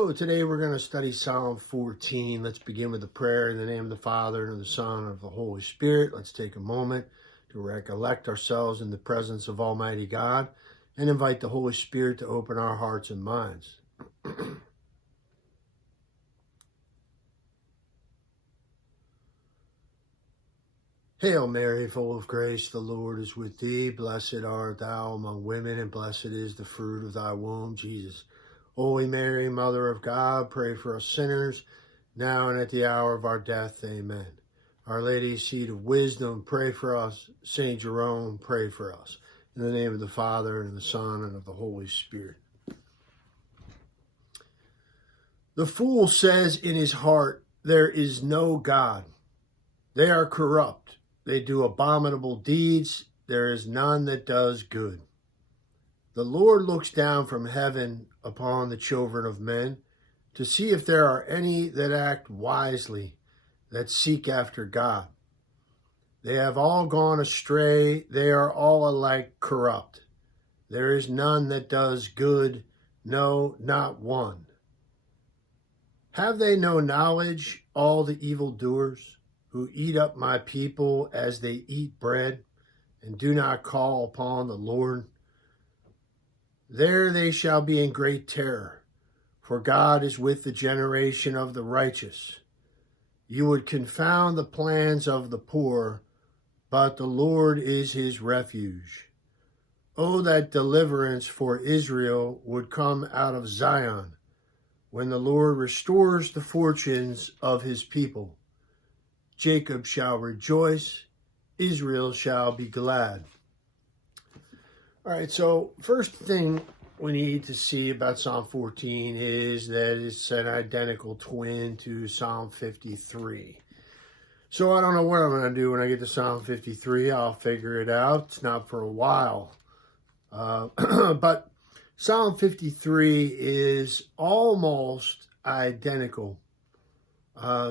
So today we're going to study Psalm 14. Let's begin with a prayer in the name of the Father, and of the Son, and of the Holy Spirit. Let's take a moment to recollect ourselves in the presence of Almighty God and invite the Holy Spirit to open our hearts and minds. Hail Mary, full of grace, the Lord is with thee. Blessed art thou among women, and blessed is the fruit of thy womb, Jesus. Holy Mary, Mother of God, pray for us sinners, now and at the hour of our death. Amen. Our Lady, seat of wisdom, pray for us. Saint Jerome, pray for us. In the name of the Father, and of the Son, and of the Holy Spirit. The fool says in his heart, there is no God. They are corrupt. They do abominable deeds. There is none that does good. The Lord looks down from heaven upon the children of men to see if there are any that act wisely, that seek after God. They have all gone astray. They are all alike corrupt. There is none that does good, no, not one. Have they no knowledge, all the evildoers, who eat up my people as they eat bread, and do not call upon the Lord? There they shall be in great terror, for God is with the generation of the righteous. You would confound the plans of the poor, but the Lord is his refuge. Oh, that deliverance for Israel would come out of Zion, when the Lord restores the fortunes of his people. Jacob shall rejoice, Israel shall be glad. All right, so first thing we need to see about Psalm 14 is that it's an identical twin to Psalm 53. So I don't know what I'm going to do when I get to Psalm 53. I'll figure it out. It's not for a while. But Psalm 53 is almost identical.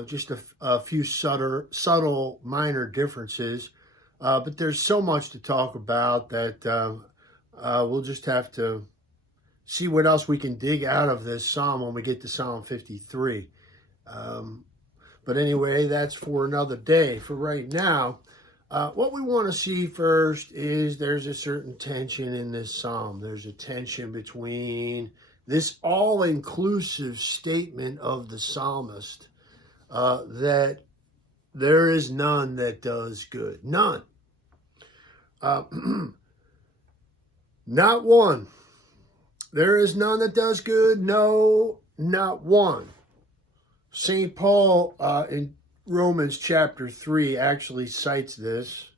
Just a few subtle minor differences. But there's so much to talk about that we'll just have to see what else we can dig out of this psalm when we get to Psalm 53. But anyway, that's for another day. For right now, what we want to see first is there's a certain tension in this psalm. There's a tension between this all-inclusive statement of the psalmist that there is none that does good. None. Not one. There is none that does good. No, not one. St. Paul in Romans chapter 3 actually cites this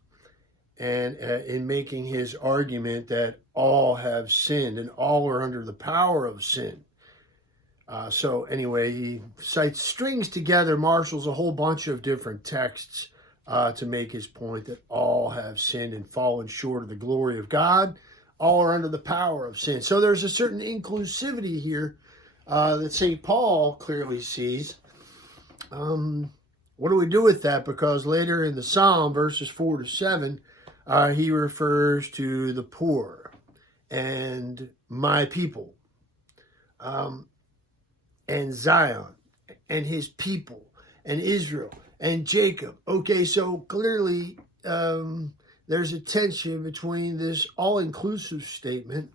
and in making his argument that all have sinned and all are under the power of sin. So anyway, he cites, strings together, marshals a whole bunch of different texts to make his point that all have sinned and fallen short of the glory of God. All are under the power of sin. So there's a certain inclusivity here that St. Paul clearly sees. What do we do with that? Because later in the psalm, verses 4 to 7, he refers to the poor and my people, and Zion and his people and Israel and Jacob. Okay, so clearly there's a tension between this all-inclusive statement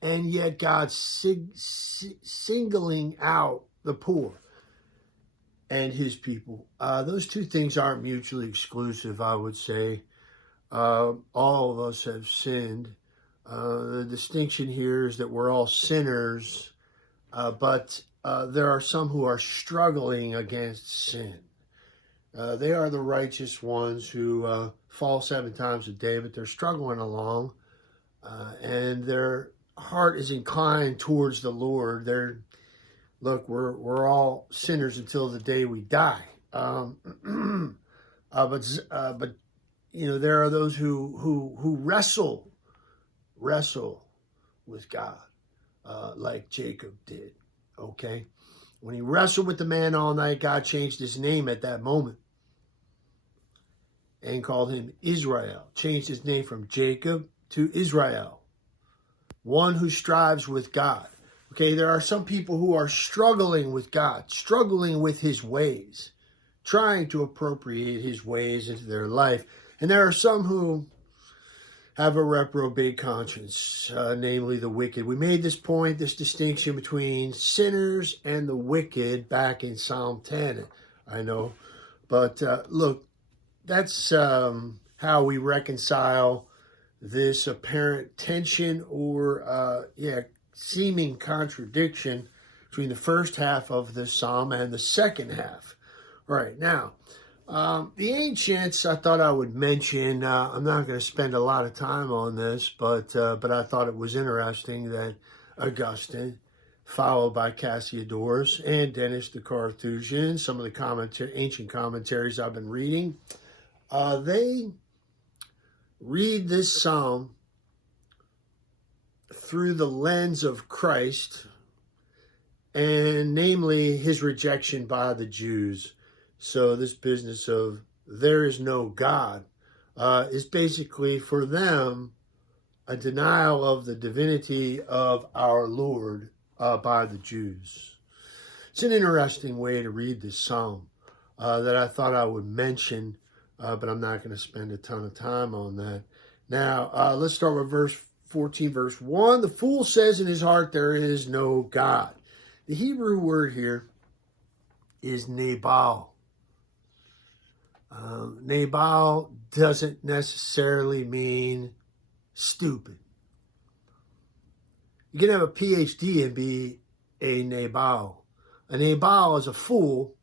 and yet God singling out the poor and his people. Those two things aren't mutually exclusive, I would say. All of us have sinned. The distinction here is that we're all sinners, but there are some who are struggling against sin. They are the righteous ones who fall 7 times a day, but they're struggling along, and their heart is inclined towards the Lord. Look, we're all sinners until the day we die. But you know, there are those who wrestle with God, like Jacob did. Okay, when he wrestled with the man all night, God changed his name at that moment and called him Israel. Changed his name from Jacob to Israel, one who strives with God. Okay, there are some people who are struggling with God, struggling with his ways, trying to appropriate his ways into their life. And there are some who have a reprobate conscience, namely the wicked. We made this point, this distinction between sinners and the wicked back in Psalm 10, I know. But look, that's how we reconcile this apparent tension or, seeming contradiction between the first half of this psalm and the second half. All right, now, the ancients, I thought I would mention, I'm not going to spend a lot of time on this, but I thought it was interesting that Augustine, followed by Cassiodorus and Dennis the Carthusian, some of the ancient commentaries I've been reading, they read this psalm through the lens of Christ, and namely his rejection by the Jews. So this business of there is no God is basically for them a denial of the divinity of our Lord by the Jews. It's an interesting way to read this psalm that I thought I would mention, but I'm not going to spend a ton of time on that. Now, let's start with verse 14, verse 1. The fool says in his heart, there is no God. The Hebrew word here is Nabal. Nabal doesn't necessarily mean stupid. You can have a PhD and be a Nabal. A Nabal is a fool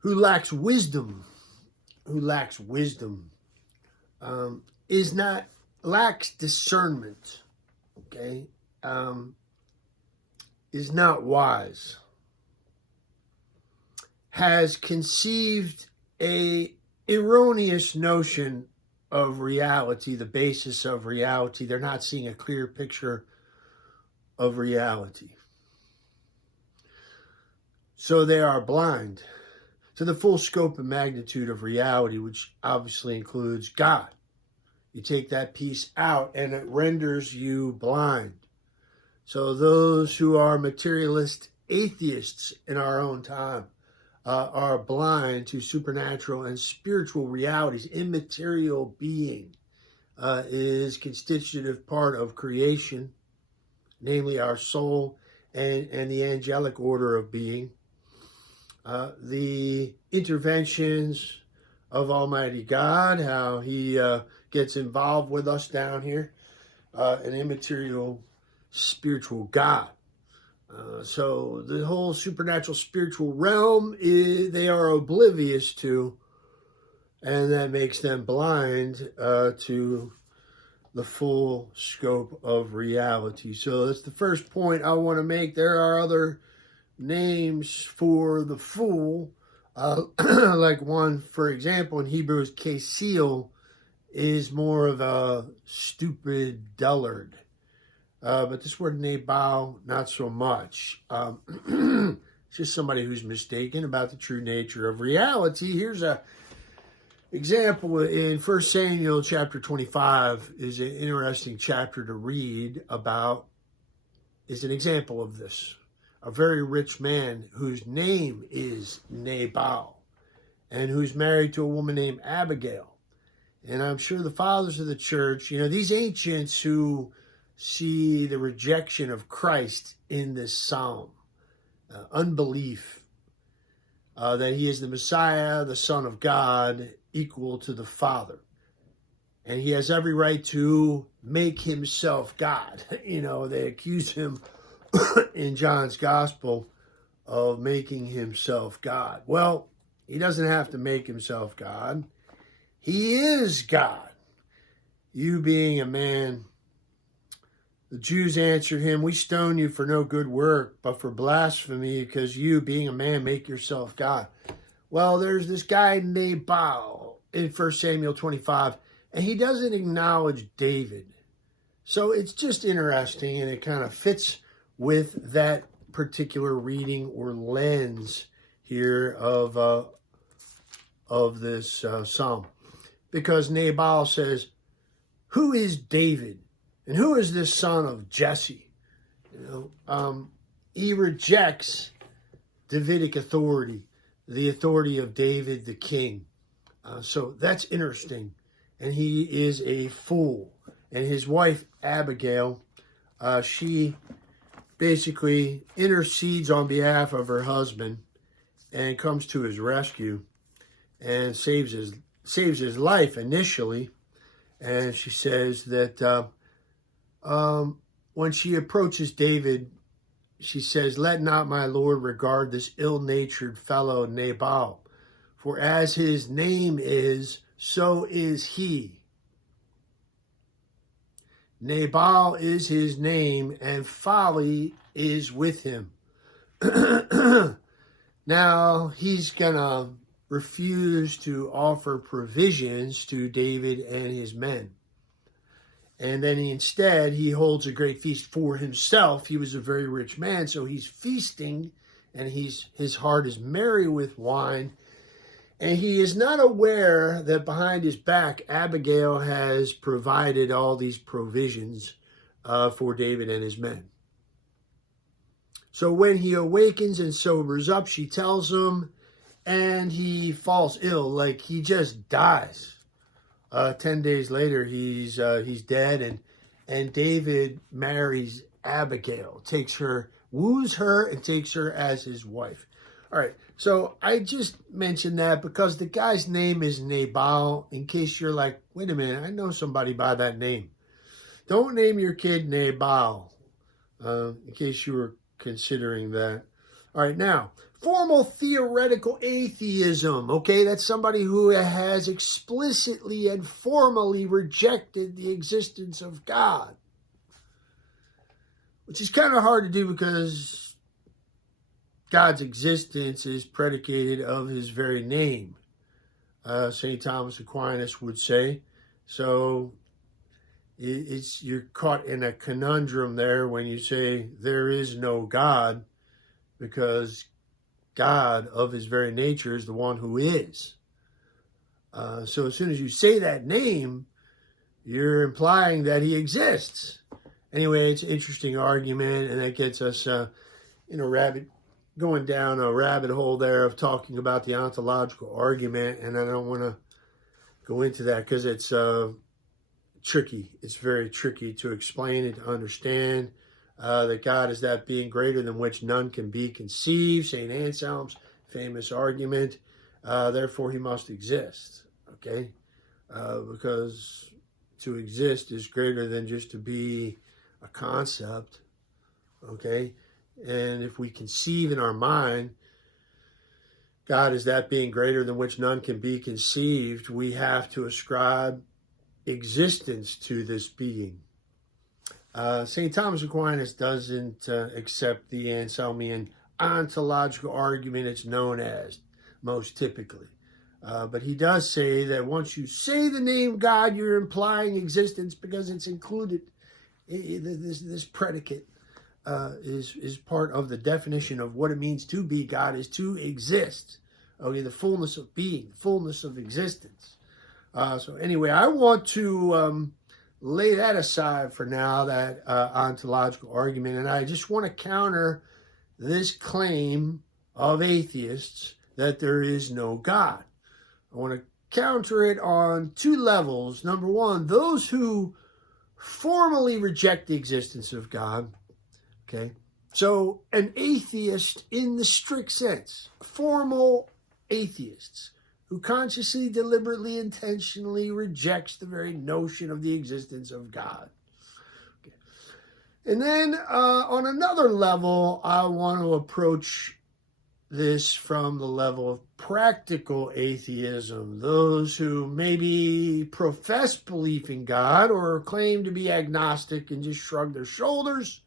who lacks wisdom, lacks discernment, okay, is not wise, has conceived a erroneous notion of reality, the basis of reality. They're not seeing a clear picture of reality. So they are blind to the full scope and magnitude of reality, which obviously includes God. You take that piece out and it renders you blind. So those who are materialist atheists in our own time are blind to supernatural and spiritual realities. Immaterial being is constitutive part of creation, namely our soul and the angelic order of being. The interventions of Almighty God, how he gets involved with us down here, an immaterial spiritual God. So the whole supernatural spiritual realm, they are oblivious to, and that makes them blind to the full scope of reality. So that's the first point I want to make. There are other names for the fool, like one, for example, in Hebrew is Kasil, is more of a stupid dullard. But this word Nabal, not so much. It's just somebody who's mistaken about the true nature of reality. Here's a example in 1 Samuel chapter 25 is an interesting chapter to read about, is an example of this. A very rich man whose name is Nabal and who's married to a woman named Abigail. And I'm sure the fathers of the church, these ancients who see the rejection of Christ in this psalm, unbelief that he is the Messiah, the Son of God, equal to the Father. And he has every right to make himself God. They accuse him in John's Gospel of making himself God. Well, he doesn't have to make himself God. He is God. You being a man. The Jews answered him, we stone you for no good work, but for blasphemy, because you, being a man, make yourself God. Well, there's this guy Nabal in 1 Samuel 25, and he doesn't acknowledge David. So it's just interesting, and it kind of fits with that particular reading or lens here of this psalm. Because Nabal says, who is David And who is this son of Jesse? He rejects Davidic authority, the authority of David the king. So that's interesting. And he is a fool. And his wife, Abigail, she basically intercedes on behalf of her husband and comes to his rescue and saves his life initially. And she says that when she approaches David, she says, "Let not my Lord regard this ill-natured fellow Nabal, for as his name is, so is he. Nabal is his name, and folly is with him." Now, he's going to refuse to offer provisions to David and his men. And then instead, he holds a great feast for himself. He was a very rich man, so he's feasting, and his heart is merry with wine. And he is not aware that behind his back, Abigail has provided all these provisions for David and his men. So when he awakens and sobers up, she tells him, and he falls ill, like he just dies. 10 days later, he's dead, and David marries Abigail, woos her, and takes her as his wife. All right, so I just mentioned that because the guy's name is Nabal, in case you're like, wait a minute, I know somebody by that name. Don't name your kid Nabal, in case you were considering that. All right, now, formal theoretical atheism, okay? That's somebody who has explicitly and formally rejected the existence of God, which is kind of hard to do because God's existence is predicated of his very name, St. Thomas Aquinas would say. So you're caught in a conundrum there when you say there is no God, because God of his very nature is the one who is. So as soon as you say that name, you're implying that he exists. Anyway, it's an interesting argument, and that gets us going down a rabbit hole there of talking about the ontological argument, and I don't want to go into that because it's tricky. It's very tricky to explain and to understand. That God is that being greater than which none can be conceived, St. Anselm's famous argument. Therefore, he must exist, okay? Because to exist is greater than just to be a concept, okay? And if we conceive in our mind, God is that being greater than which none can be conceived, we have to ascribe existence to this being. St. Thomas Aquinas doesn't accept the Anselmian ontological argument it's known as, most typically. But he does say that once you say the name God, you're implying existence because it's included. This predicate is part of the definition of what it means to be God, is to exist. Okay, the fullness of being, the fullness of existence. So anyway, I want to lay that aside for now, that ontological argument, and I just want to counter this claim of atheists that there is no God. I want to counter it on two levels. Number one, those who formally reject the existence of God, okay? So an atheist in the strict sense, formal atheists, who consciously, deliberately, intentionally rejects the very notion of the existence of God. Okay. And then on another level, I want to approach this from the level of practical atheism. Those who maybe profess belief in God or claim to be agnostic and just shrug their shoulders,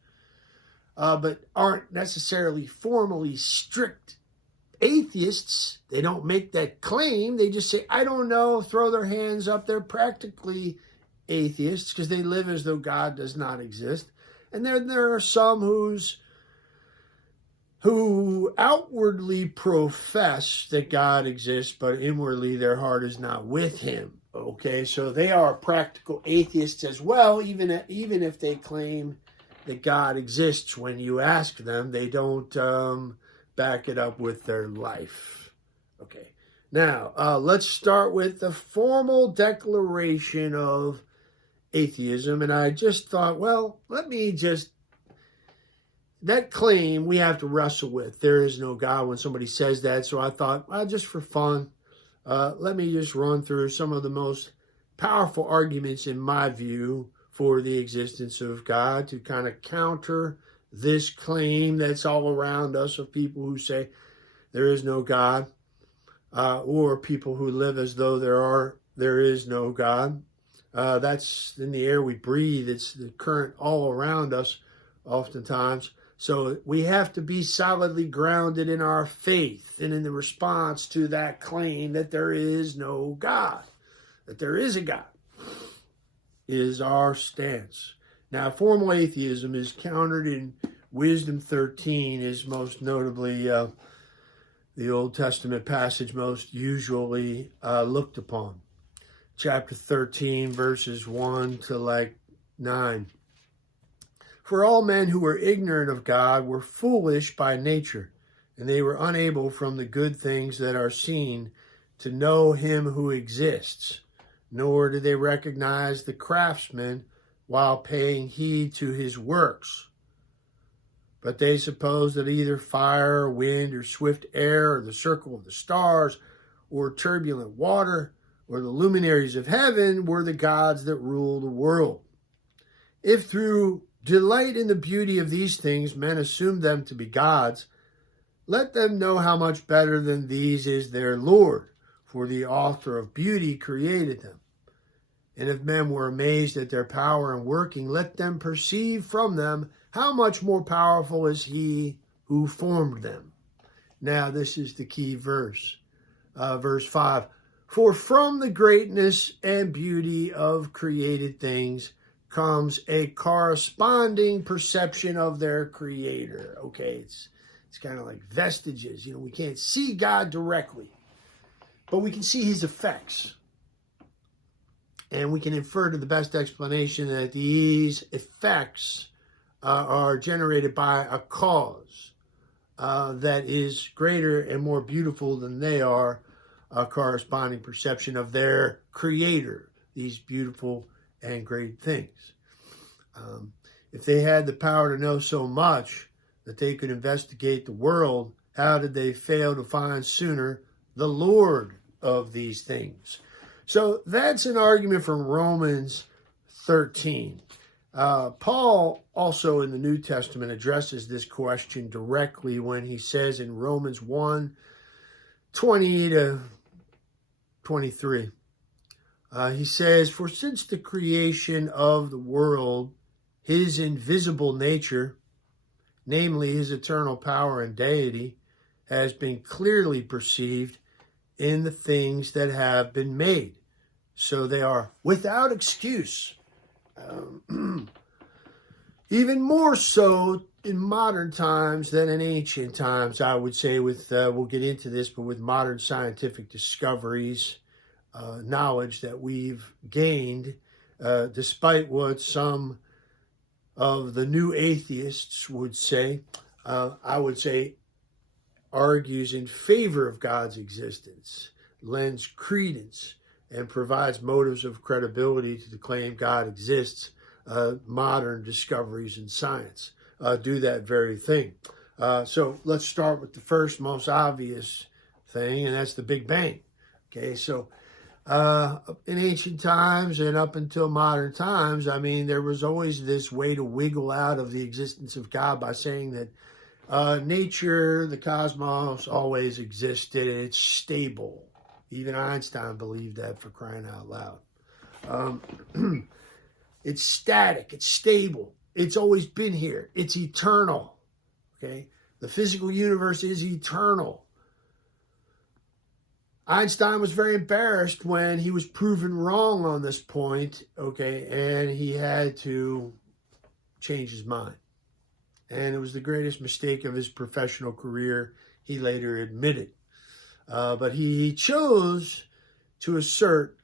but aren't necessarily formally strict atheists. They don't make that claim. They just say, I don't know, throw their hands up. They're practically atheists because they live as though God does not exist. And then there are some whose who outwardly profess that God exists, but inwardly their heart is not with him. Okay, so they are practical atheists as well, even if they claim that God exists. When you ask them, they don't back it up with their life. Okay, now let's start with the formal declaration of atheism. And I just thought, well, that claim we have to wrestle with. There is no God when somebody says that. So I thought, well, just for fun, let me just run through some of the most powerful arguments in my view for the existence of God to kind of counter this claim that's all around us of people who say there is no God, or people who live as though there is no God. That's in the air we breathe. It's the current all around us oftentimes. So we have to be solidly grounded in our faith and in the response to that claim that there is no God, that there is a God, is our stance. Now, formal atheism is countered in Wisdom 13, is most notably the Old Testament passage most usually looked upon. Chapter 13, verses 1 to 9. For all men who were ignorant of God were foolish by nature, and they were unable from the good things that are seen to know him who exists, nor did they recognize the craftsman while paying heed to his works. But they supposed that either fire or wind or swift air or the circle of the stars or turbulent water or the luminaries of heaven were the gods that rule the world. If through delight in the beauty of these things men assume them to be gods, let them know how much better than these is their Lord, for the author of beauty created them. And if men were amazed at their power and working, let them perceive from them how much more powerful is he who formed them. Now this is the key verse, verse 5. For from the greatness and beauty of created things comes a corresponding perception of their creator. Okay, it's kind of like vestiges. We can't see God directly, but we can see his effects. And we can infer to the best explanation that these effects are generated by a cause that is greater and more beautiful than they are, a corresponding perception of their creator, these beautiful and great things. If they had the power to know so much that they could investigate the world, how did they fail to find sooner the Lord of these things? So that's an argument from Romans 13. Paul also in the New Testament addresses this question directly when he says in Romans 1, 20 to 23, he says, for since the creation of the world, his invisible nature, namely his eternal power and deity, has been clearly perceived in the things that have been made. So they are without excuse. Even more so in modern times than in ancient times, I would say, with we'll get into this, but with modern scientific discoveries, knowledge that we've gained, despite what some of the new atheists would say, I would say argues in favor of God's existence, lends credence, and provides motives of credibility to the claim God exists. Modern discoveries in science do that very thing. So let's start with the first most obvious thing, and that's the Big Bang. Okay, so in ancient times and up until modern times, there was always this way to wiggle out of the existence of God by saying that nature, the cosmos, always existed. It's stable. Even Einstein believed that, for crying out loud. It's static. It's stable. It's always been here. It's eternal. Okay? The physical universe is eternal. Einstein was very embarrassed when he was proven wrong on this point, okay, and he had to change his mind. and it was the greatest mistake of his professional career, he later admitted. But he chose to assert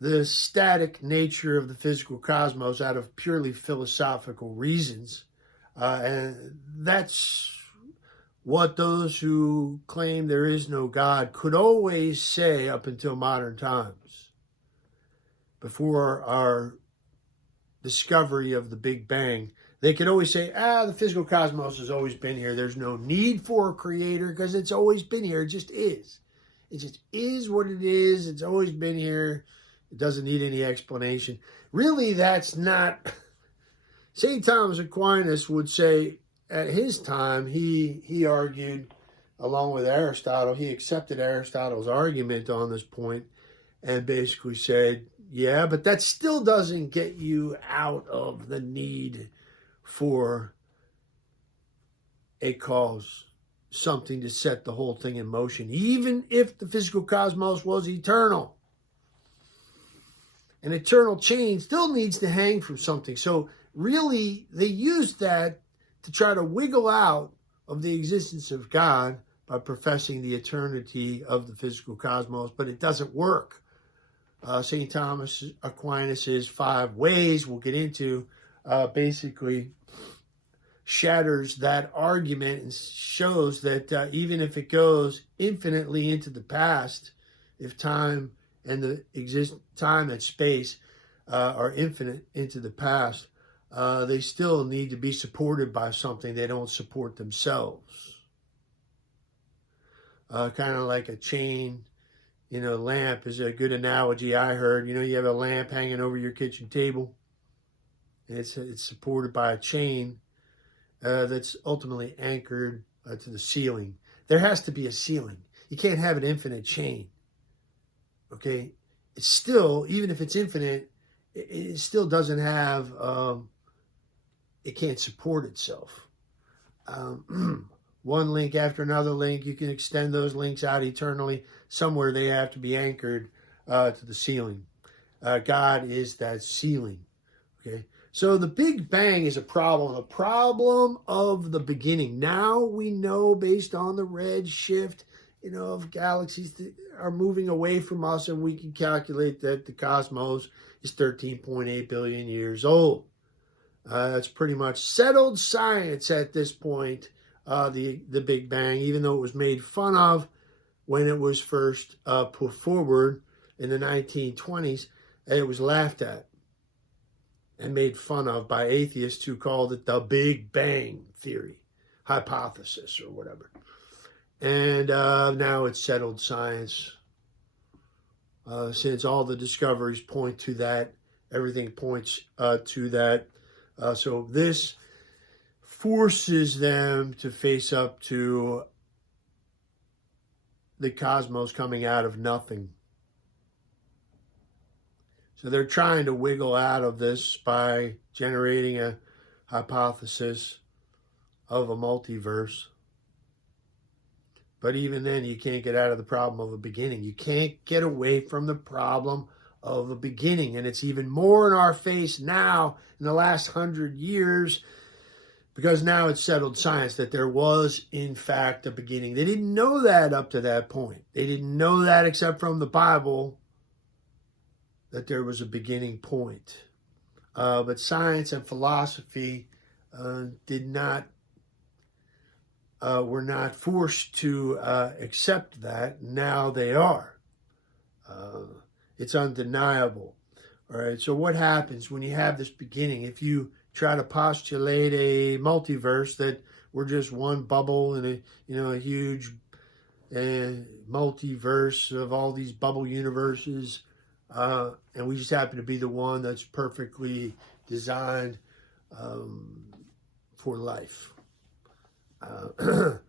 the static nature of the physical cosmos out of purely philosophical reasons. And that's what those who claim there is no God could always say up until modern times. Before our discovery of the Big Bang, they could always say, the physical cosmos has always been here. There's no need for a creator because it's always been here. It just is. It just is what it is. It's always been here. It doesn't need any explanation. Really, that's not... St. Thomas Aquinas would say at his time, he argued, along with Aristotle, he accepted Aristotle's argument on this point and basically said, yeah, but that still doesn't get you out of the need for a cause, something to set the whole thing in motion, even if the physical cosmos was eternal. An eternal chain still needs to hang from something. So really, they used that to try to wiggle out of the existence of God by professing the eternity of the physical cosmos, but it doesn't work. St. Thomas Aquinas' 5 ways we'll get into basically shatters that argument and shows that even if it goes infinitely into the past, if time and time and space are infinite into the past, they still need to be supported by something. They don't support themselves. Kind of like a chain, lamp is a good analogy I heard. You have a lamp hanging over your kitchen table, and it's supported by a chain that's ultimately anchored to the ceiling. There has to be a ceiling. You can't have an infinite chain. Okay? It's still, even if it's infinite, it still doesn't have... it can't support itself. One link after another link, you can extend those links out eternally. Somewhere they have to be anchored to the ceiling. God is that ceiling. Okay, so the Big Bang is a problem of the beginning. Now we know, based on the red shift, of galaxies that are moving away from us, and we can calculate that the cosmos is 13.8 billion years old. That's pretty much settled science at this point, the Big Bang, even though it was made fun of when it was first put forward in the 1920s. It was laughed at and made fun of by atheists who called it the Big Bang theory, hypothesis, or whatever. And now it's settled science. Since all the discoveries point to that, everything points to that. So this forces them to face up to the cosmos coming out of nothing. So they're trying to wiggle out of this by generating a hypothesis of a multiverse. But even then, you can't get out of the problem of a beginning. You can't get away from the problem of a beginning. And it's even more in our face now in the last 100 years, because now it's settled science that there was, in fact, a beginning. They didn't know that up to that point. They didn't know that except from the Bible, that there was a beginning point. But science and philosophy were not forced to accept that. Now they are. It's undeniable. All right, so what happens when you have this beginning? If you try to postulate a multiverse, that we're just one bubble in a huge multiverse of all these bubble universes, and we just happen to be the one that's perfectly designed for life. So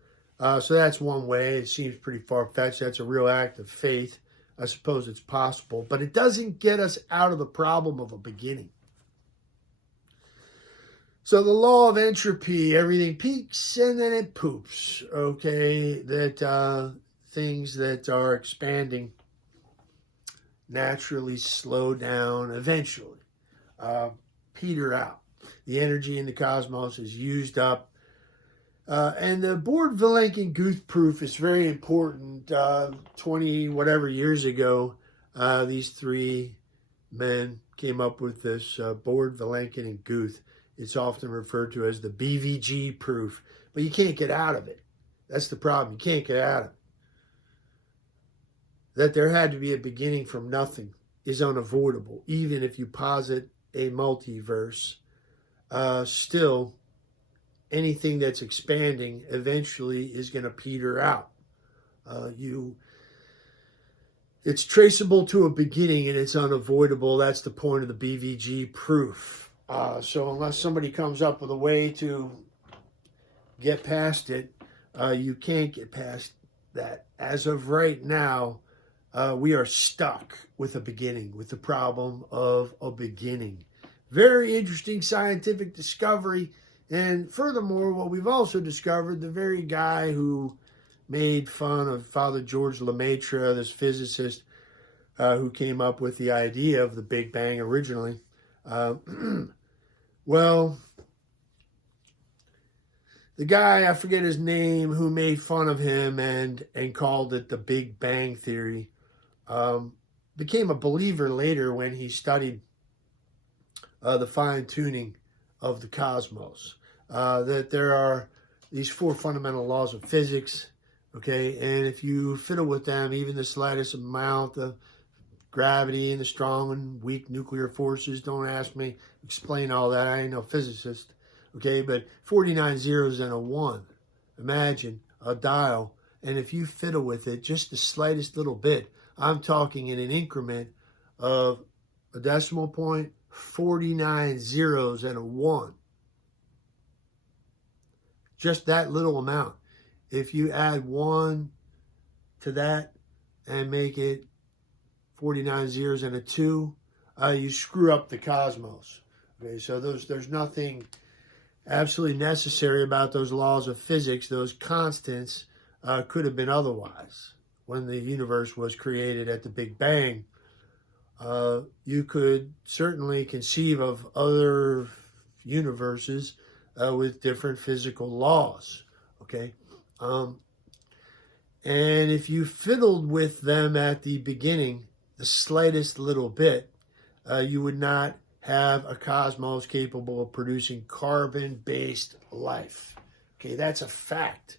that's one way. It seems pretty far-fetched. That's a real act of faith. I suppose it's possible, but it doesn't get us out of the problem of a beginning. So the law of entropy, everything peaks and then it poops, okay? That things that are expanding naturally slow down eventually, peter out. The energy in the cosmos is used up. And the Born-Vilenkin-Guth proof is very important. 20 whatever years ago, these three men came up with this Born, Vilenkin, and Guth. It's often referred to as the BVG proof, but you can't get out of it. That's the problem. You can't get out of it. That there had to be a beginning from nothing is unavoidable, even if you posit a multiverse. Still, anything that's expanding eventually is going to peter out. It's traceable to a beginning and it's unavoidable. That's the point of the BVG proof. So unless somebody comes up with a way to get past it, you can't get past that. As of right now, we are stuck with a beginning, with the problem of a beginning. Very interesting scientific discovery. And furthermore, what we've also discovered, the very guy who made fun of Father George Lemaitre, this physicist who came up with the idea of the Big Bang originally, well, the guy, I forget his name, who made fun of him and called it the Big Bang Theory, became a believer later when he studied the fine-tuning of the cosmos. That there are these 4 fundamental laws of physics, okay? And if you fiddle with them, even the slightest amount of gravity and the strong and weak nuclear forces, don't ask me, explain all that. I ain't no physicist, okay? But 49 zeros and a 1. Imagine a dial. And if you fiddle with it just the slightest little bit, I'm talking in an increment of a decimal point, 49 zeros and a 1. Just that little amount. If you add 1 to that and make it 49 zeros and a 2, you screw up the cosmos. Okay, so there's nothing absolutely necessary about those laws of physics. Those constants could have been otherwise. When the universe was created at the Big Bang, you could certainly conceive of other universes with different physical laws, okay? And if you fiddled with them at the beginning, the slightest little bit, you would not have a cosmos capable of producing carbon-based life. Okay, that's a fact.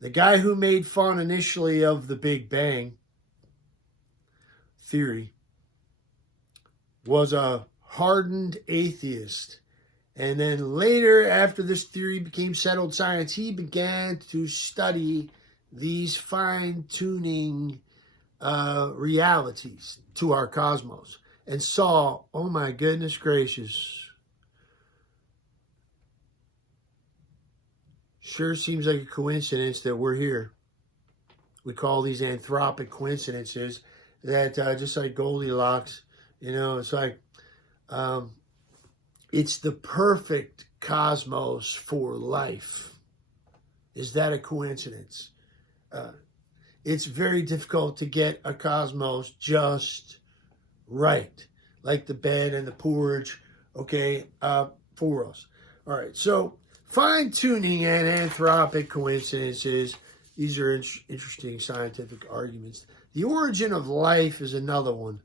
The guy who made fun initially of the Big Bang theory was a hardened atheist. And then later, after this theory became settled science, he began to study these fine-tuning realities to our cosmos and saw, oh my goodness gracious, sure seems like a coincidence that we're here. We call these anthropic coincidences that just like Goldilocks, it's like it's the perfect cosmos for life. Is that a coincidence? It's very difficult to get a cosmos just right, like the bed and the porridge, okay, for us. All right, so fine-tuning and anthropic coincidences, these are interesting scientific arguments. The origin of life is another one.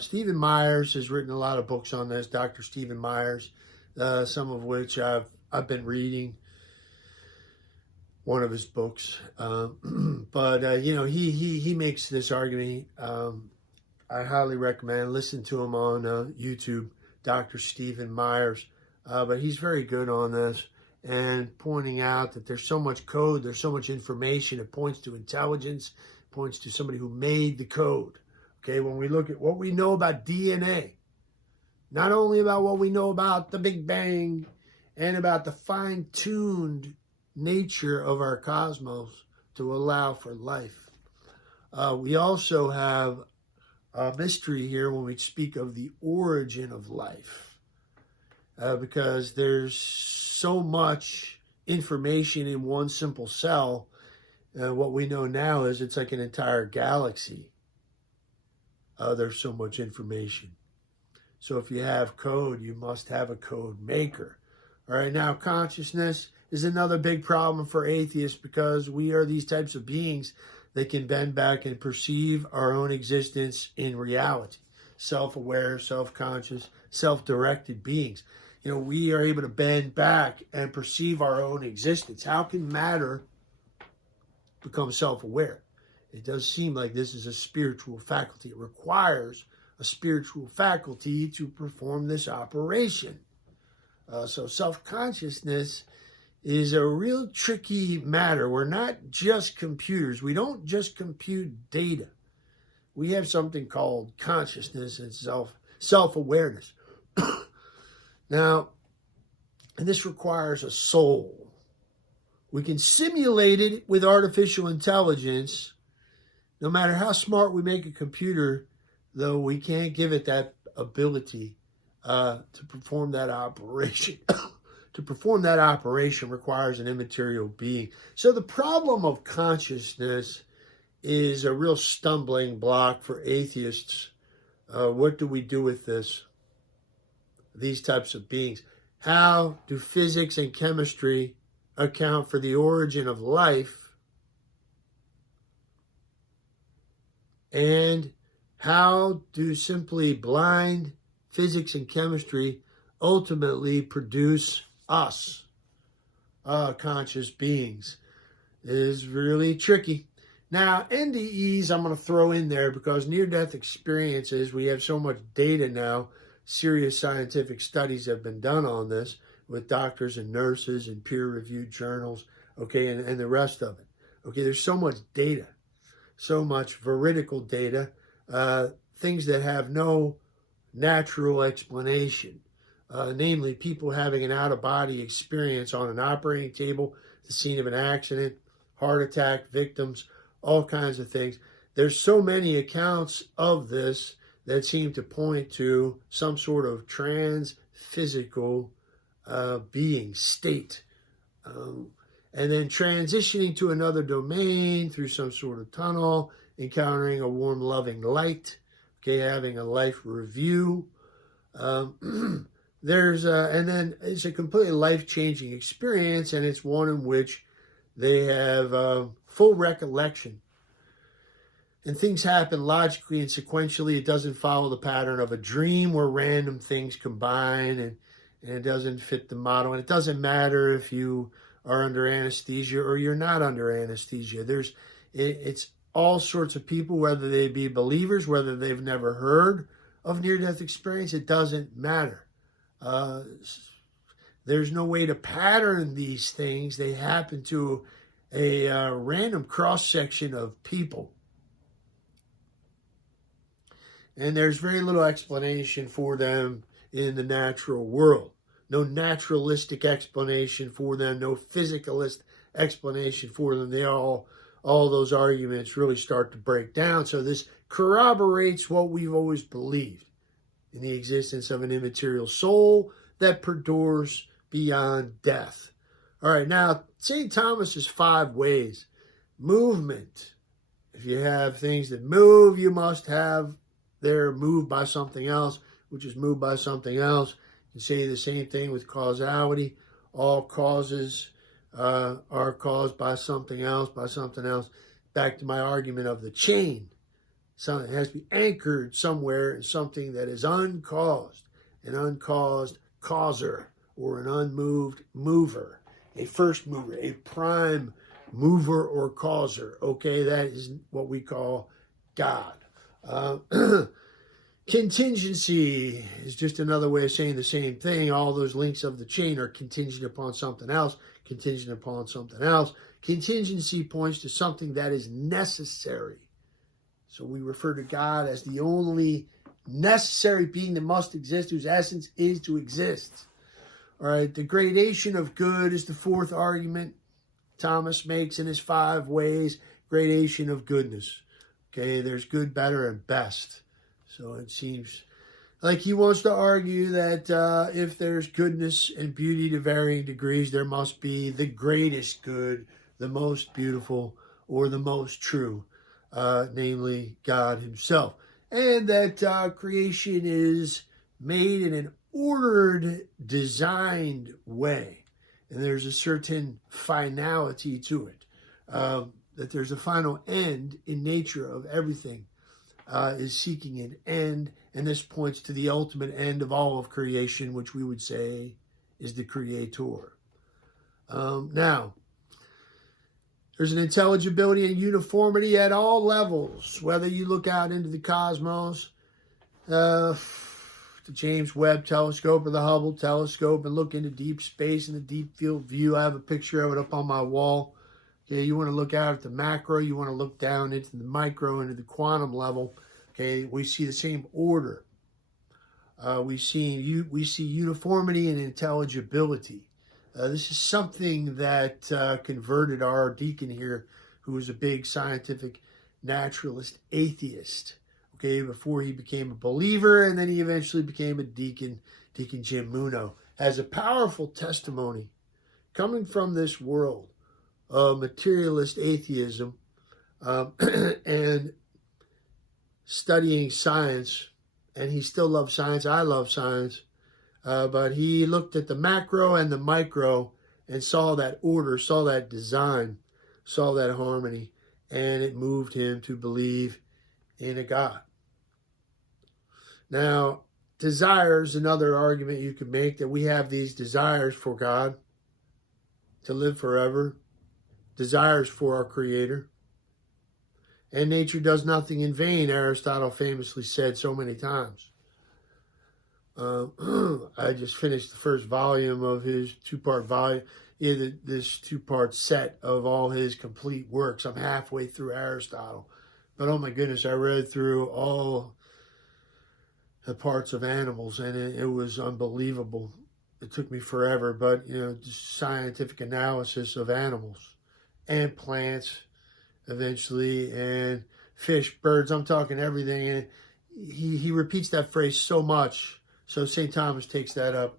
Stephen Myers has written a lot of books on this, Dr. Stephen Myers, some of which I've been reading. One of his books, but he makes this argument. I highly recommend listen to him on YouTube, Dr. Stephen Myers. But he's very good on this and pointing out that there's so much code, there's so much information. It points to intelligence, points to somebody who made the code. Okay, when we look at what we know about DNA, not only about what we know about the Big Bang and about the fine-tuned nature of our cosmos to allow for life. We also have a mystery here when we speak of the origin of life, because there's so much information in one simple cell. What we know now is it's like an entire galaxy. There's so much information. So if you have code, you must have a code maker. All right, now consciousness is another big problem for atheists because we are these types of beings that can bend back and perceive our own existence in reality. Self-aware, self-conscious, self-directed beings. We are able to bend back and perceive our own existence. How can matter become self-aware? It does seem like this is a spiritual faculty. It requires a spiritual faculty to perform this operation. So self-consciousness is a real tricky matter. We're not just computers. We don't just compute data. We have something called consciousness and self-awareness. Now, and this requires a soul. We can simulate it with artificial intelligence. No matter how smart we make a computer, though, we can't give it that ability to perform that operation. To perform that operation requires an immaterial being. So the problem of consciousness is a real stumbling block for atheists. What do we do with these types of beings? How do physics and chemistry account for the origin of life? And how do simply blind physics and chemistry ultimately produce us, conscious beings? It is really tricky. Now, NDEs I'm going to throw in there because near-death experiences, we have so much data now. Serious scientific studies have been done on this with doctors and nurses and peer-reviewed journals, okay, and the rest of it. Okay, there's so much data, so much veridical data, things that have no natural explanation. Namely, people having an out-of-body experience on an operating table, the scene of an accident, heart attack victims, all kinds of things. There's so many accounts of this that seem to point to some sort of trans-physical being, state. And then transitioning to another domain through some sort of tunnel, encountering a warm, loving light, okay, having a life review. And then it's a completely life-changing experience, and it's one in which they have full recollection. And things happen logically and sequentially. It doesn't follow the pattern of a dream where random things combine and it doesn't fit the model. And it doesn't matter if you are under anesthesia or you're not under anesthesia. It's all sorts of people, whether they be believers, whether they've never heard of near-death experience, it doesn't matter. There's no way to pattern these things. They happen to a random cross-section of people. And there's very little explanation for them in the natural world. No naturalistic explanation for them, no physicalist explanation for them. All those arguments really start to break down. So this corroborates what we've always believed in the existence of an immaterial soul that perdures beyond death. All right, now, St. Thomas's 5 ways. Movement. If you have things that move, you must have they're moved by something else, which is moved by something else. You can say the same thing with causality. All causes are caused by something else, Back to my argument of the chain. Something has to be anchored somewhere in something that is uncaused, an uncaused causer, or an unmoved mover, a first mover, a prime mover or causer. Okay, that is what we call God. Contingency is just another way of saying the same thing. All those links of the chain are contingent upon something else, contingent upon something else. Contingency points to something that is necessary. So we refer to God as the only necessary being that must exist, whose essence is to exist. All right, the gradation of good is the 4th argument Thomas makes in his 5 ways. Gradation of goodness. Okay, there's good, better, and best. So it seems like he wants to argue that if there's goodness and beauty to varying degrees, there must be the greatest good, the most beautiful, or the most true, namely God himself. And that creation is made in an ordered, designed way. And there's a certain finality to it, that there's a final end in nature of everything, is seeking an end. And this points to the ultimate end of all of creation, which we would say is the Creator. Now, there's an intelligibility and uniformity at all levels, whether you look out into the cosmos, the James Webb Telescope or the Hubble Telescope, and look into deep space and the deep field view. I have a picture of it up on my wall. Okay, you want to look out at the macro, you want to look down into the micro, into the quantum level. Okay, we see the same order. We see uniformity and intelligibility. This is something that converted our deacon here, who was a big scientific naturalist atheist, okay, before he became a believer, and then he eventually became a deacon. Deacon Jim Muno has a powerful testimony coming from this world of materialist atheism and studying science, and he still loves science. I love science. But he looked at the macro and the micro and saw that order, saw that design, saw that harmony, and it moved him to believe in a God. Now, desires, another argument you could make, that we have these desires for God to live forever, desires for our Creator. And nature does nothing in vain, Aristotle famously said so many times. I just finished the first volume of his two-part volume, this two-part set of all his complete works. I'm halfway through Aristotle. But oh my goodness, I read through all the parts of animals, and it was unbelievable. It took me forever, but just scientific analysis of animals and plants eventually, and fish, birds, I'm talking everything. And he repeats that phrase so much. So St. Thomas takes that up.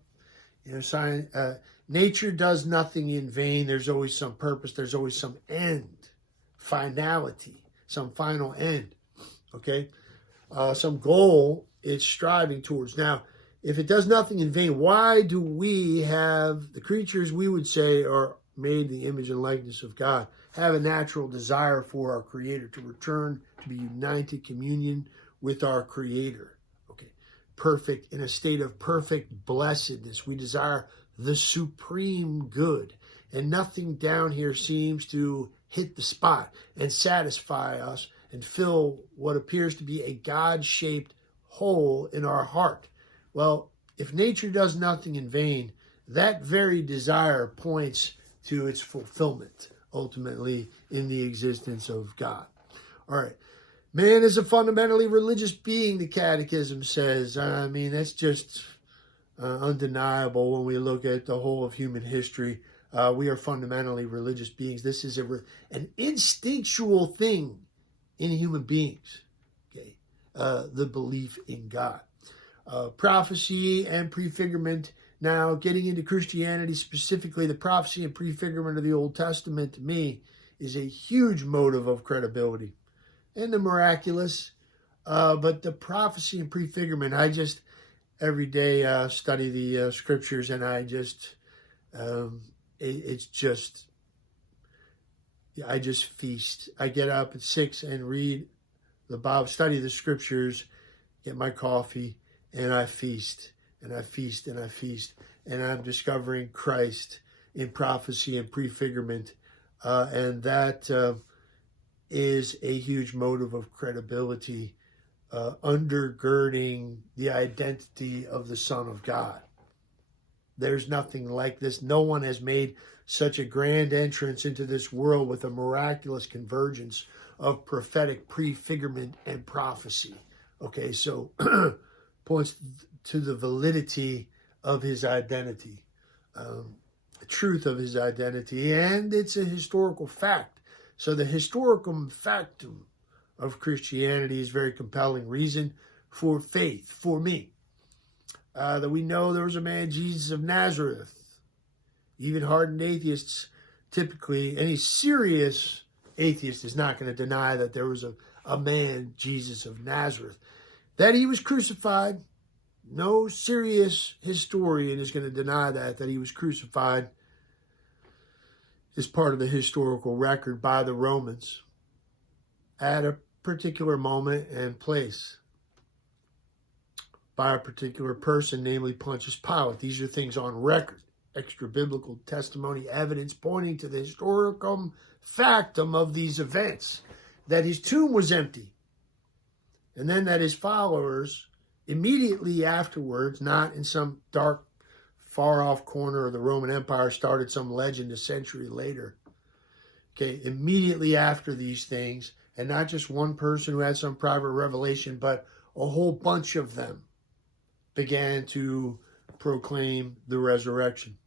Nature does nothing in vain. There's always some purpose. There's always some end, finality, some final end. Okay, some goal it's striving towards. Now, if it does nothing in vain, why do we have the creatures we would say are made in the image and likeness of God have a natural desire for our Creator to return to be united communion with our Creator? Perfect, in a state of perfect blessedness. We desire the supreme good, and nothing down here seems to hit the spot and satisfy us and fill what appears to be a God-shaped hole in our heart. Well, if nature does nothing in vain, that very desire points to its fulfillment, ultimately, in the existence of God. All right. Man is a fundamentally religious being, the Catechism says. I mean, that's just undeniable when we look at the whole of human history. We are fundamentally religious beings. This is an instinctual thing in human beings, okay? The belief in God. Prophecy and prefigurement. Now, getting into Christianity specifically, the prophecy and prefigurement of the Old Testament, to me, is a huge motive of credibility. And the miraculous, but the prophecy and prefigurement, I just every day study the scriptures, and I just, I just feast. I get up at 6 and read the Bible, study the scriptures, get my coffee, and I feast, and I feast, and I feast, and I'm discovering Christ in prophecy and prefigurement, and that is a huge motive of credibility, undergirding the identity of the Son of God. There's nothing like this. No one has made such a grand entrance into this world with a miraculous convergence of prophetic prefigurement and prophecy. Okay, so points to the validity of his identity, the truth of his identity, and it's a historical fact. So the historical factum of Christianity is very compelling reason for faith, for me. That we know there was a man, Jesus of Nazareth. Even hardened atheists, typically, any serious atheist is not going to deny that there was a man, Jesus of Nazareth. That he was crucified, No serious historian is going to deny that he was crucified is part of the historical record by the Romans at a particular moment and place by a particular person, namely Pontius Pilate. These are things on record, extra biblical testimony, evidence pointing to the historical factum of these events, that his tomb was empty, and then that his followers immediately afterwards, not in some dark, far-off corner of the Roman Empire, started some legend a century later. Okay, immediately after these things, and not just one person who had some private revelation, but a whole bunch of them began to proclaim the resurrection,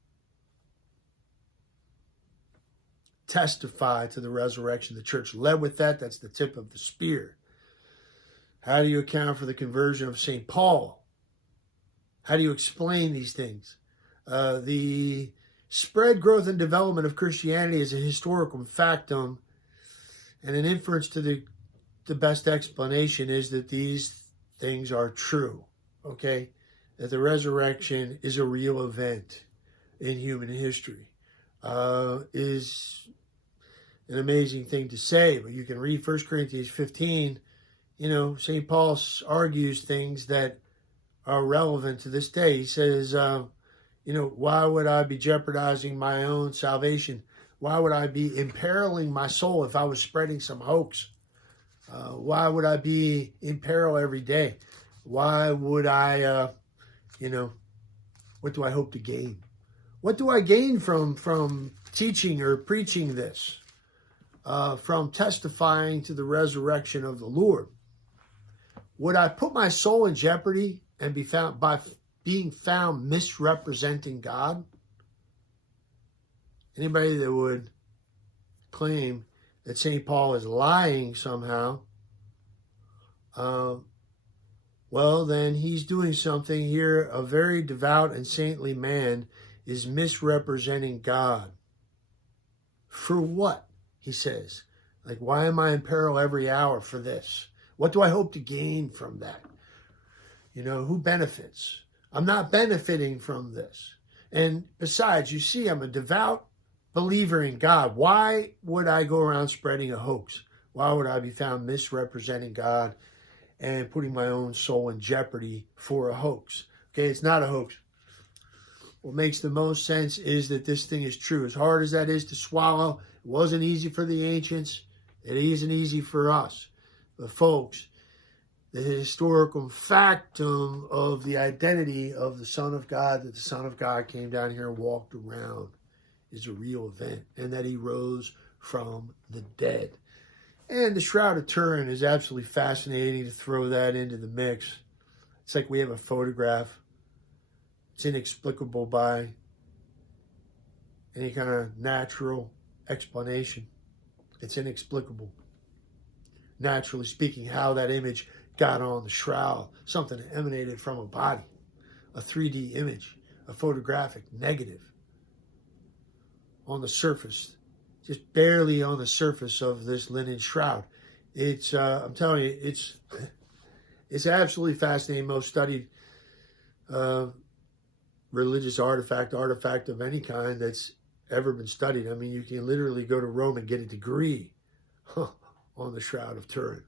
testify to the resurrection. The church led with that. That's the tip of the spear. How do you account for the conversion of St. Paul? How do you explain these things? The spread, growth, and development of Christianity is a historical factum, and an inference to the best explanation is that these things are true, okay? That the resurrection is a real event in human history. Is an amazing thing to say, but you can read 1 Corinthians 15. St. Paul argues things that are relevant to this day. He says, why would I be jeopardizing my own salvation? Why would I be imperiling my soul if I was spreading some hoax? Why would I be in peril every day? Why would I, what do I hope to gain? What do I gain from teaching or preaching this? From testifying to the resurrection of the Lord? Would I put my soul in jeopardy and be found by being found misrepresenting God? Anybody that would claim that St. Paul is lying somehow, well, then he's doing something here. A very devout and saintly man is misrepresenting God. For what? He says. Like, why am I in peril every hour for this? What do I hope to gain from that? Who benefits? I'm not benefiting from this. And besides, you see, I'm a devout believer in God. Why would I go around spreading a hoax? Why would I be found misrepresenting God and putting my own soul in jeopardy for a hoax? Okay, it's not a hoax. What makes the most sense is that this thing is true. As hard as that is to swallow, it wasn't easy for the ancients. It isn't easy for us. But folks, the historical factum of the identity of the Son of God, that the Son of God came down here and walked around, is a real event, and that he rose from the dead. And the Shroud of Turin is absolutely fascinating to throw that into the mix. It's like we have a photograph. It's inexplicable by any kind of natural explanation. It's inexplicable. Naturally speaking, how that image got on the shroud, something that emanated from a body, a 3D image, a photographic negative on the surface, just barely on the surface of this linen shroud. It's, I'm telling you, it's absolutely fascinating. Most studied religious artifact of any kind that's ever been studied. I mean, you can literally go to Rome and get a degree on the Shroud of Turin.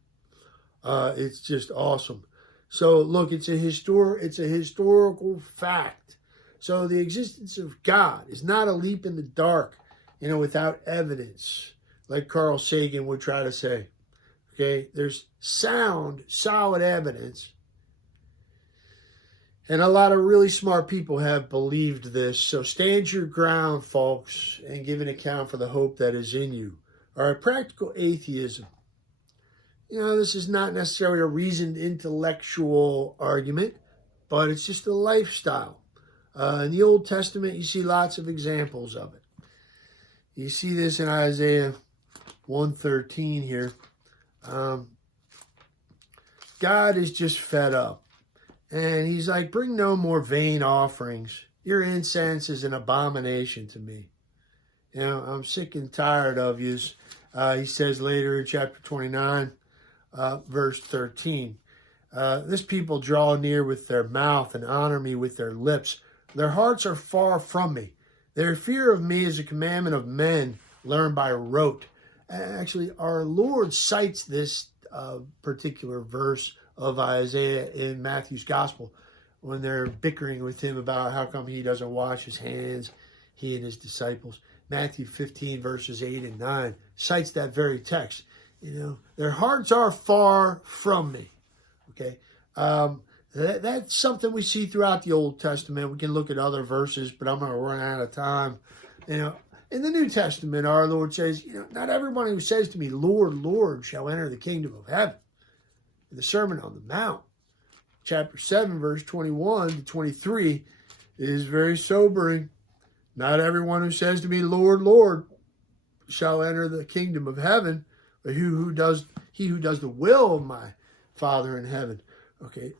It's just awesome. So look, it's a historical fact. So the existence of God is not a leap in the dark, without evidence, like Carl Sagan would try to say. Okay, there's sound, solid evidence. And a lot of really smart people have believed this. So stand your ground, folks, and give an account for the hope that is in you. All right, practical atheism. This is not necessarily a reasoned intellectual argument, but it's just a lifestyle. In the Old Testament, you see lots of examples of it. You see this in Isaiah 1:13 here. God is just fed up. And he's like, bring no more vain offerings. Your incense is an abomination to me. I'm sick and tired of yous. He says later in chapter 29, verse 13. This people draw near with their mouth and honor me with their lips. Their hearts are far from me. Their fear of me is a commandment of men learned by rote. Actually, our Lord cites this particular verse of Isaiah in Matthew's gospel when they're bickering with him about how come he doesn't wash his hands, he and his disciples. Matthew 15 verses 8 and 9 cites that very text. Their hearts are far from me. Okay. That's something we see throughout the Old Testament. We can look at other verses, but I'm going to run out of time. In the New Testament, our Lord says, not everyone who says to me, Lord, Lord, shall enter the kingdom of heaven. In the Sermon on the Mount, chapter 7, verse 21 to 23, is very sobering. Not everyone who says to me, Lord, Lord, shall enter the kingdom of heaven, but he who does the will of my Father in heaven. Okay.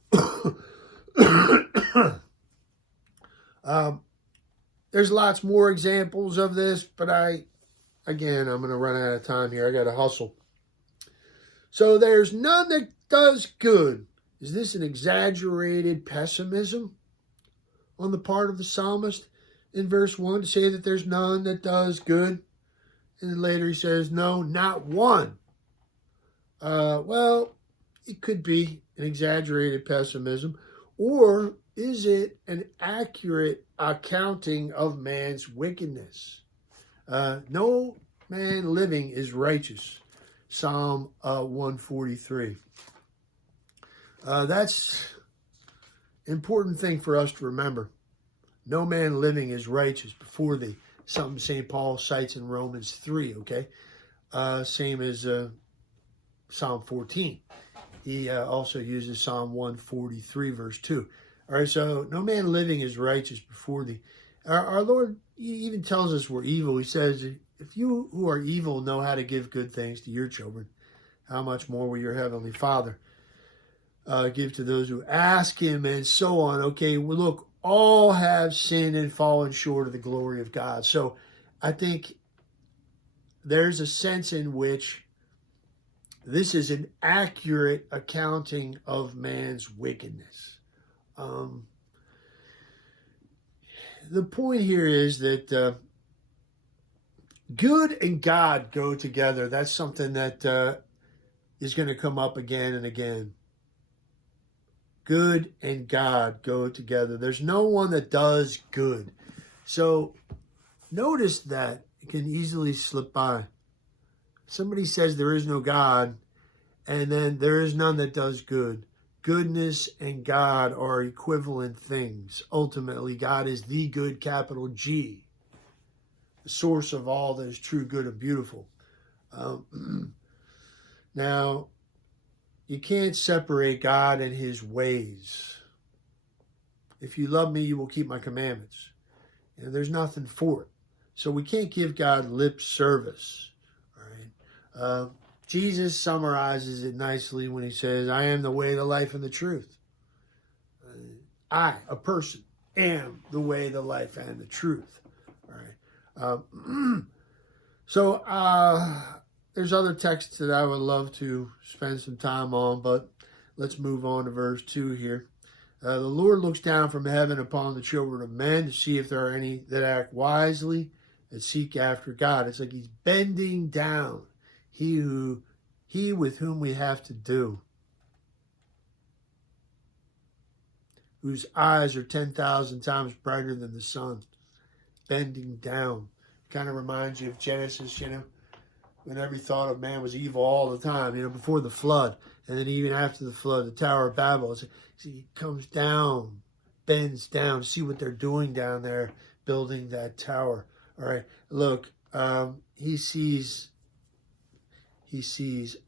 There's lots more examples of this, but I'm going to run out of time here. I got to hustle. So there's none that does good. Is this an exaggerated pessimism on the part of the psalmist in verse 1 to say that there's none that does good? And then later he says, no, not one. Well, it could be an exaggerated pessimism, or is it an accurate accounting of man's wickedness? No man living is righteous. Psalm 143. That's an important thing for us to remember. No man living is righteous before thee. Something St. Paul cites in Romans 3, okay? Same as Psalm 14. He also uses Psalm 143, verse 2. All right, so no man living is righteous before thee. Our Lord even tells us we're evil. He says, if you who are evil know how to give good things to your children, how much more will your heavenly Father give to those who ask him, and so on. Okay, well, look, all have sinned and fallen short of the glory of God. So I think there's a sense in which this is an accurate accounting of man's wickedness. The point here is that good and God go together. That's something that is going to come up again and again. Good and God go together. There's no one that does good. So notice that it can easily slip by. Somebody says there is no God, and then there is none that does good. Goodness and God are equivalent things. Ultimately, God is the good, capital G, the source of all that is true, good, and beautiful. Now, you can't separate God and his ways. If you love me, you will keep my commandments. And there's nothing for it. So we can't give God lip service. All right. Jesus summarizes it nicely when he says, I am the way, the life, and the truth. I, a person, am the way, the life, and the truth. All right. There's other texts that I would love to spend some time on, but let's move on to verse 2 here. The Lord looks down from heaven upon the children of men to see if there are any that act wisely and seek after God. It's like he's bending down. He with whom we have to do, whose eyes are 10,000 times brighter than the sun, bending down. Kind of reminds you of Genesis, when every thought of man was evil all the time, before the flood. And then even after the flood, the Tower of Babel, he comes down, bends down, see what they're doing down there, building that tower. All right, look, he sees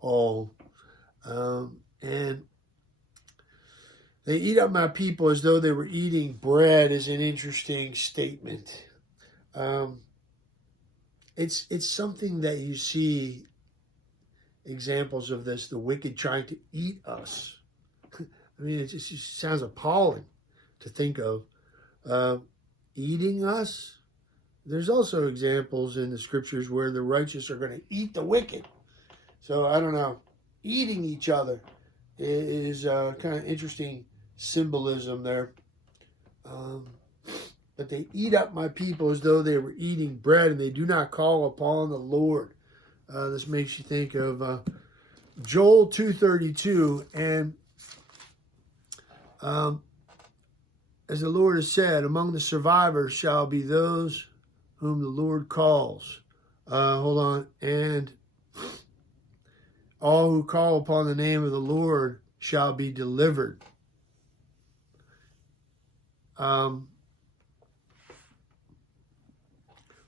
all. And they eat up my people as though they were eating bread is an interesting statement. It's something that you see examples of this, the wicked trying to eat us. I mean, it just sounds appalling to think of. Eating us. There's also examples in the scriptures where the righteous are going to eat the wicked. So I don't know, eating each other is kind of interesting symbolism there. But they eat up my people as though they were eating bread, and they do not call upon the Lord. This makes you think of Joel 2:32, and as the Lord has said, among the survivors shall be those whom the Lord calls. And all who call upon the name of the Lord shall be delivered.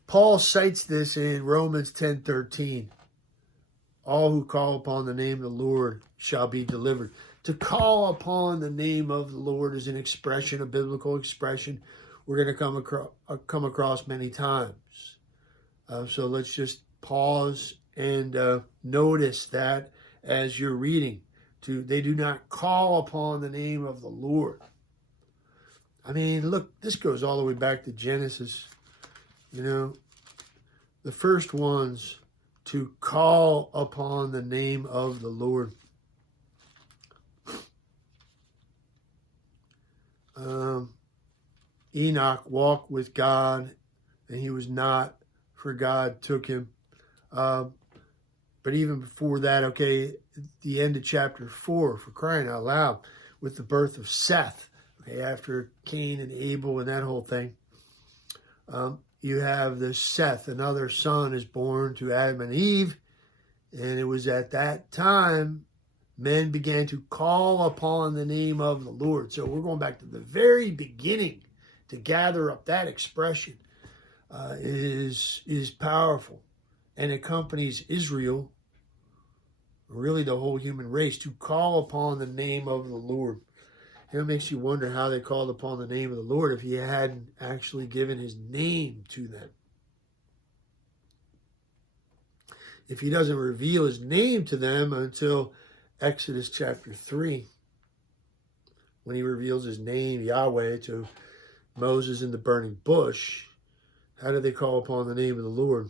Paul cites this in Romans 10:13. All who call upon the name of the Lord shall be delivered. To call upon the name of the Lord is an expression, a biblical expression we're going to come across many times. So let's just pause and notice that as you're reading. They do not call upon the name of the Lord. I mean, look, this goes all the way back to Genesis. You know, the first ones to call upon the name of the Lord. Enoch walked with God, and he was not, for God took him. But even before that, okay, the end of chapter 4, for crying out loud, with the birth of Seth, okay, after Cain and Abel and that whole thing, you have this Seth, another son is born to Adam and Eve, and it was at that time men began to call upon the name of the Lord. So we're going back to the very beginning to gather up that expression is powerful, and accompanies Israel, really the whole human race, to call upon the name of the Lord. And it makes you wonder how they called upon the name of the Lord if he hadn't actually given his name to them. If he doesn't reveal his name to them until Exodus chapter 3, when he reveals his name, Yahweh, to Moses in the burning bush, how do they call upon the name of the Lord?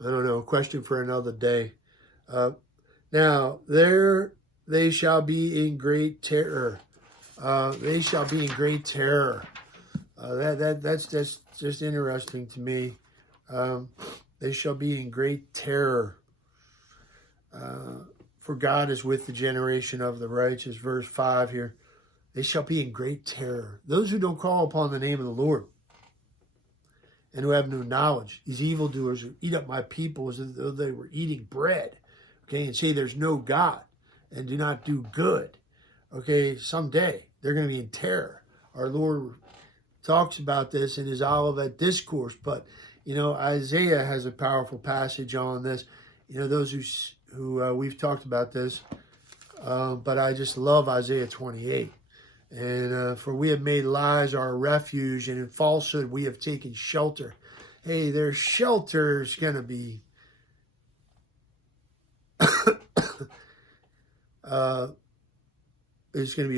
I don't know. Question for another day. Now, they shall be in great terror. They shall be in great terror. That's just interesting to me. They shall be in great terror. For God is with the generation of the righteous. Verse 5 here. They shall be in great terror. Those who don't call upon the name of the Lord and who have no knowledge, these evildoers who eat up my people as though they were eating bread, okay, and say there's no God and do not do good, okay, someday they're going to be in terror. Our Lord talks about this in his Olivet Discourse, but, you know, Isaiah has a powerful passage on this. You know, those who we've talked about this, but I just love Isaiah 28. And for we have made lies our refuge, and in falsehood we have taken shelter. Hey, their shelter is going to be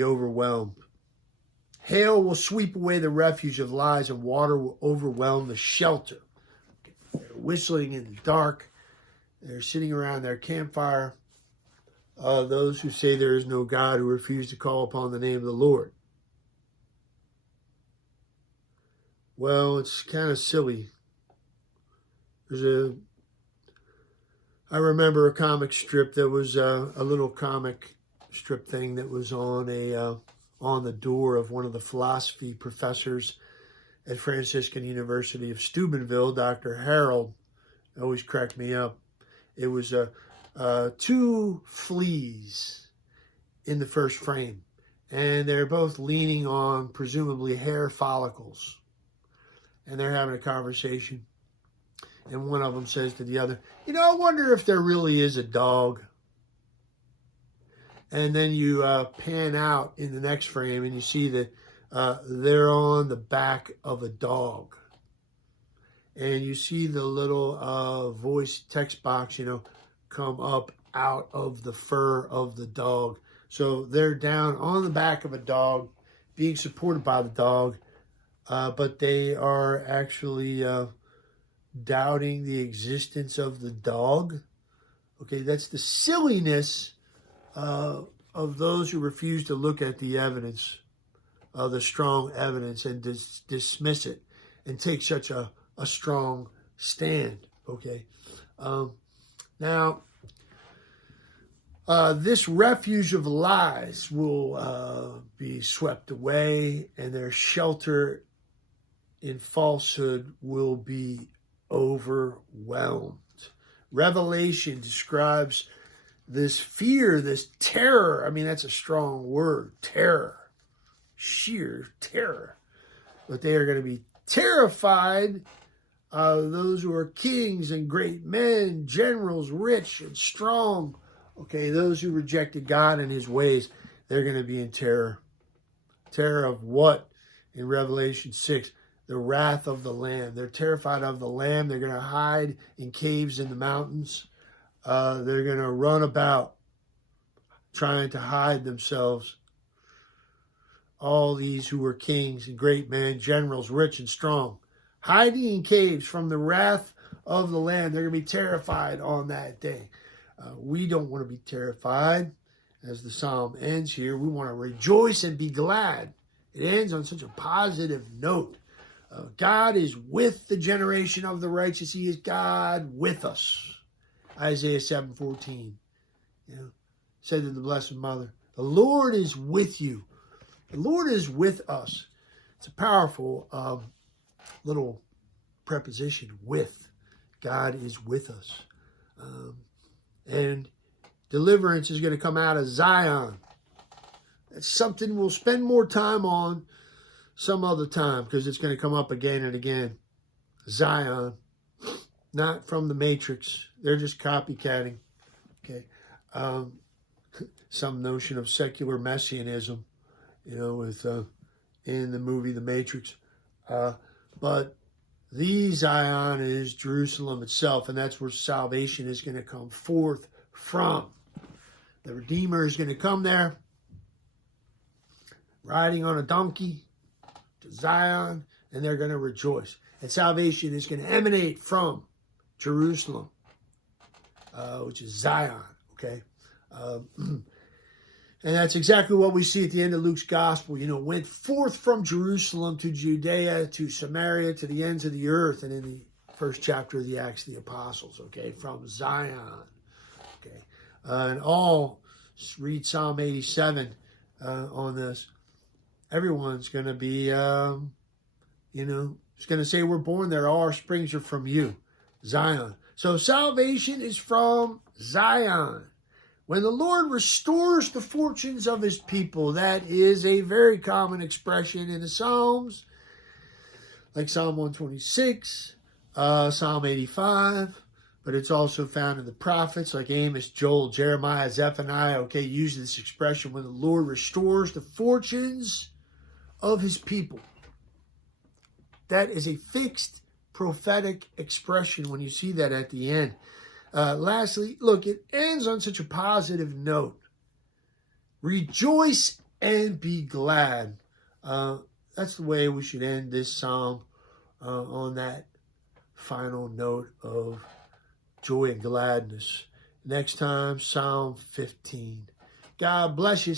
overwhelmed. Hail will sweep away the refuge of lies, and water will overwhelm the shelter. They're whistling in the dark. They're sitting around their campfire. Those who say there is no God, who refuse to call upon the name of the Lord. Well, it's kind of silly. I remember a comic strip that was a little comic strip thing that was on the door of one of the philosophy professors at Franciscan University of Steubenville, Dr. Harold. It always cracked me up. It was two fleas in the first frame, and they're both leaning on presumably hair follicles, and they're having a conversation, and one of them says to the other, you know, I wonder if there really is a dog. And then you pan out in the next frame, and you see that they're on the back of a dog, and you see the little voice text box, you know, come up out of the fur of the dog. So they're down on the back of a dog, being supported by the dog, but they are actually doubting the existence of the dog. Okay, that's the silliness of those who refuse to look at the evidence, the strong evidence, and dismiss it and take such a strong stand. Okay. Now, this refuge of lies will be swept away, and their shelter in falsehood will be overwhelmed. Revelation describes this fear, this terror. I mean, that's a strong word, terror, sheer terror. But they are going to be terrified. Those who are kings and great men, generals, rich and strong. Okay, those who rejected God and his ways, they're going to be in terror. Terror of what? In Revelation 6, the wrath of the Lamb. They're terrified of the Lamb. They're going to hide in caves in the mountains. They're going to run about trying to hide themselves. All these who were kings and great men, generals, rich and strong, hiding in caves from the wrath of the Lamb. They're going to be terrified on that day. We don't want to be terrified. As the psalm ends here, we want to rejoice and be glad. It ends on such a positive note. God is with the generation of the righteous. He is God with us. Isaiah 7:14. Said to the Blessed Mother, the Lord is with you. The Lord is with us. It's a powerful little preposition, with. God is with us. And deliverance is going to come out of Zion. That's something we'll spend more time on some other time, because it's going to come up again and again. Zion, not from the Matrix. They're just copycatting. Okay. Some notion of secular messianism, with in the movie The Matrix. But the Zion is Jerusalem itself, and that's where salvation is going to come forth from. The Redeemer is going to come there, riding on a donkey to Zion, and they're going to rejoice. And salvation is going to emanate from Jerusalem, which is Zion, okay? And that's exactly what we see at the end of Luke's gospel. Went forth from Jerusalem to Judea, to Samaria, to the ends of the earth. And in the first chapter of the Acts of the Apostles, okay, from Zion, okay. And all, read Psalm 87 on this. Everyone's going to be, it's going to say we're born there. All our springs are from you, Zion. So salvation is from Zion. When the Lord restores the fortunes of his people, that is a very common expression in the Psalms, like Psalm 126, Psalm 85, but it's also found in the prophets like Amos, Joel, Jeremiah, Zephaniah, okay, use this expression when the Lord restores the fortunes of his people. That is a fixed prophetic expression when you see that at the end. Lastly, look, it ends on such a positive note. Rejoice and be glad. That's the way we should end this psalm, on that final note of joy and gladness. Next time, Psalm 15. God bless you.